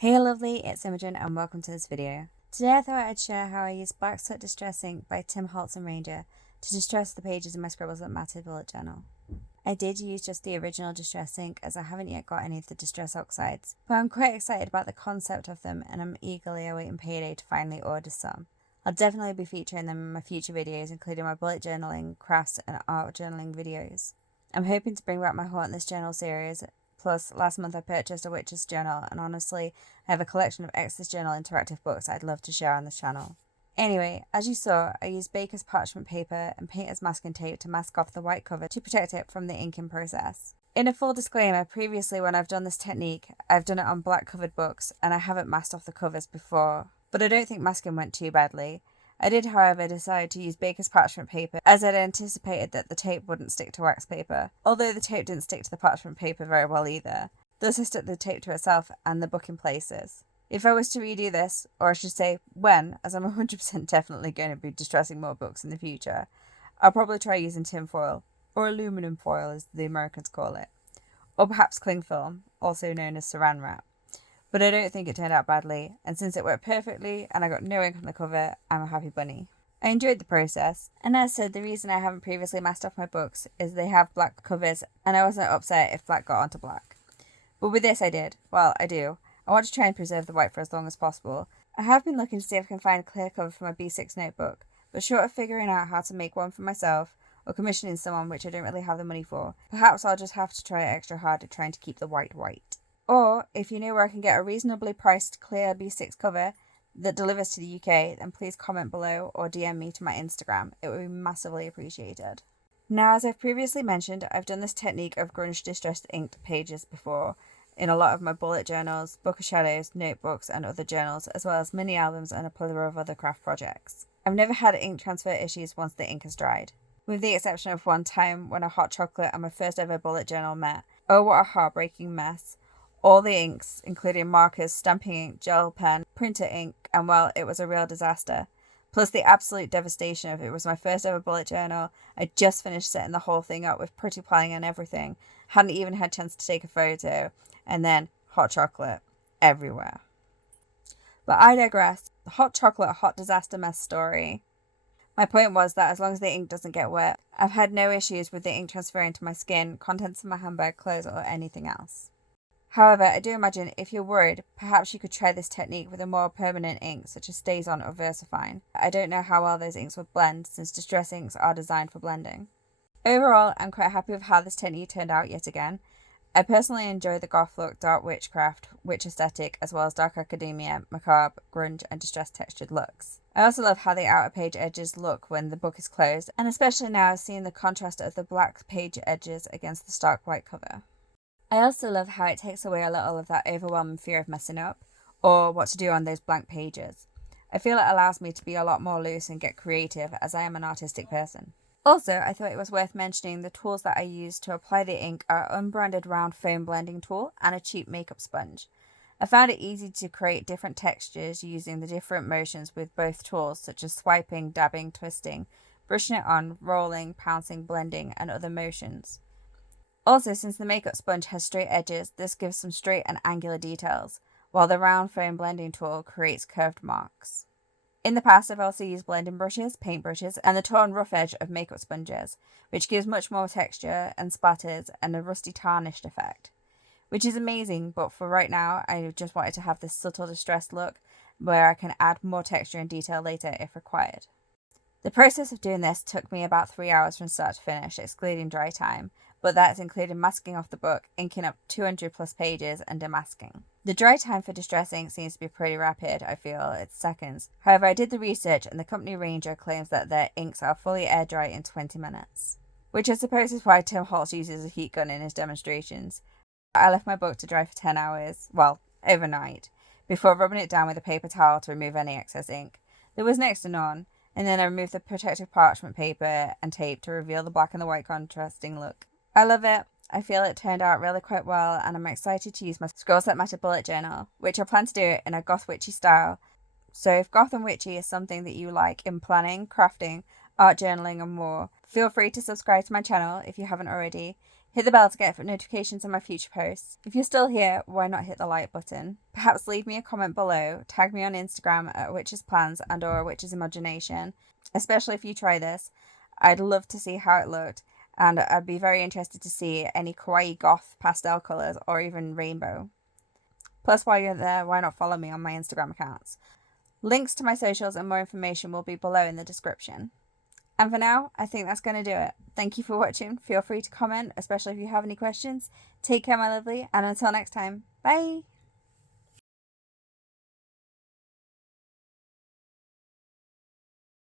Hey lovely, it's Imogen and welcome to this video. Today I thought I'd share how I used Black Soot Distress Ink by Tim Holtz and Ranger to distress the pages in my Scribbles That Matter bullet journal. I did use just the original distress ink as I haven't yet got any of the distress oxides, but I'm quite excited about the concept of them and I'm eagerly awaiting payday to finally order some. I'll definitely be featuring them in my future videos, including my bullet journaling, crafts and art journaling videos. I'm hoping to bring back my Hauntless Journal series. Plus, last month I purchased a Witch's Journal, and honestly, I have a collection of X's Journal interactive books I'd love to share on this channel. Anyway, as you saw, I used Baker's parchment paper and painter's masking tape to mask off the white cover to protect it from the inking process. In a full disclaimer, previously when I've done this technique, I've done it on black covered books, and I haven't masked off the covers before, but I don't think masking went too badly. I did, however, decide to use Baker's parchment paper as I'd anticipated that the tape wouldn't stick to wax paper, although the tape didn't stick to the parchment paper very well either. Thus I stuck the tape to itself and the book in places. If I was to redo this, or I should say when, as I'm 100% definitely going to be distressing more books in the future, I'll probably try using tin foil, or aluminum foil as the Americans call it, or perhaps cling film, also known as saran wrap. But I don't think it turned out badly, and since it worked perfectly and I got no ink on the cover, I'm a happy bunny. I enjoyed the process, and as said, the reason I haven't previously masked off my books is they have black covers, and I wasn't upset if black got onto black. But with this I did. Well, I do. I want to try and preserve the white for as long as possible. I have been looking to see if I can find a clear cover for my B6 notebook, but short of figuring out how to make one for myself, or commissioning someone which I don't really have the money for, perhaps I'll just have to try extra hard at trying to keep the white white. Or, if you know where I can get a reasonably priced clear B6 cover that delivers to the UK, then please comment below or DM me to my Instagram. It would be massively appreciated. Now, as I've previously mentioned, I've done this technique of grunge distressed inked pages before in a lot of my bullet journals, book of shadows, notebooks and other journals, as well as mini albums and a plethora of other craft projects. I've never had ink transfer issues once the ink has dried, with the exception of one time when a hot chocolate and my first ever bullet journal met. Oh, what a heartbreaking mess. All the inks, including markers, stamping ink, gel pen, printer ink, and well, it was a real disaster. Plus the absolute devastation of it was my first ever bullet journal. I'd just finished setting the whole thing up with pretty planning and everything. Hadn't even had a chance to take a photo. And then hot chocolate everywhere. But I digress. The hot chocolate, hot disaster mess story. My point was that as long as the ink doesn't get wet, I've had no issues with the ink transferring to my skin, contents of my handbag, clothes, or anything else. However, I do imagine if you're worried, perhaps you could try this technique with a more permanent ink such as StazOn or VersaFine. I don't know how well those inks would blend since distress inks are designed for blending. Overall, I'm quite happy with how this technique turned out yet again. I personally enjoy the goth look, dark witchcraft, witch aesthetic, as well as dark academia, macabre, grunge and distressed textured looks. I also love how the outer page edges look when the book is closed, and especially now seeing the contrast of the black page edges against the stark white cover. I also love how it takes away a little of that overwhelming fear of messing up, or what to do on those blank pages. I feel it allows me to be a lot more loose and get creative, as I am an artistic person. Also, I thought it was worth mentioning the tools that I use to apply the ink are unbranded round foam blending tool and a cheap makeup sponge. I found it easy to create different textures using the different motions with both tools, such as swiping, dabbing, twisting, brushing it on, rolling, pouncing, blending, and other motions. Also, since the makeup sponge has straight edges, this gives some straight and angular details, while the round foam blending tool creates curved marks. In the past, I've also used blending brushes, paint brushes, and the torn rough edge of makeup sponges, which gives much more texture and splatters and a rusty tarnished effect, which is amazing, but for right now, I just wanted to have this subtle distressed look where I can add more texture and detail later if required. The process of doing this took me about 3 hours from start to finish, excluding dry time, but that's including masking off the book, inking up 200 plus pages, and demasking. The dry time for distress ink seems to be pretty rapid, I feel, it's seconds. However, I did the research and the company Ranger claims that their inks are fully air dry in 20 minutes. Which I suppose is why Tim Holtz uses a heat gun in his demonstrations. I left my book to dry for 10 hours, well, overnight, before rubbing it down with a paper towel to remove any excess ink. There was next to none, and then I removed the protective parchment paper and tape to reveal the black and the white contrasting look. I love it. I feel it turned out really quite well, and I'm excited to use my Scribbles That Matter bullet journal, which I plan to do in a goth witchy style. So if goth and witchy is something that you like in planning, crafting, art journaling and more, feel free to subscribe to my channel if you haven't already. Hit the bell to get notifications on my future posts. If you're still here, why not hit the like button? Perhaps leave me a comment below, tag me on Instagram at Witch's Plans and or Witch's Imagination, especially if you try this. I'd love to see how it looked, and I'd be very interested to see any kawaii goth pastel colours or even rainbow. Plus, while you're there, why not follow me on my Instagram accounts? Links to my socials and more information will be below in the description. And for now, I think that's going to do it. Thank you for watching. Feel free to comment, especially if you have any questions. Take care, my lovely, and until next time, bye!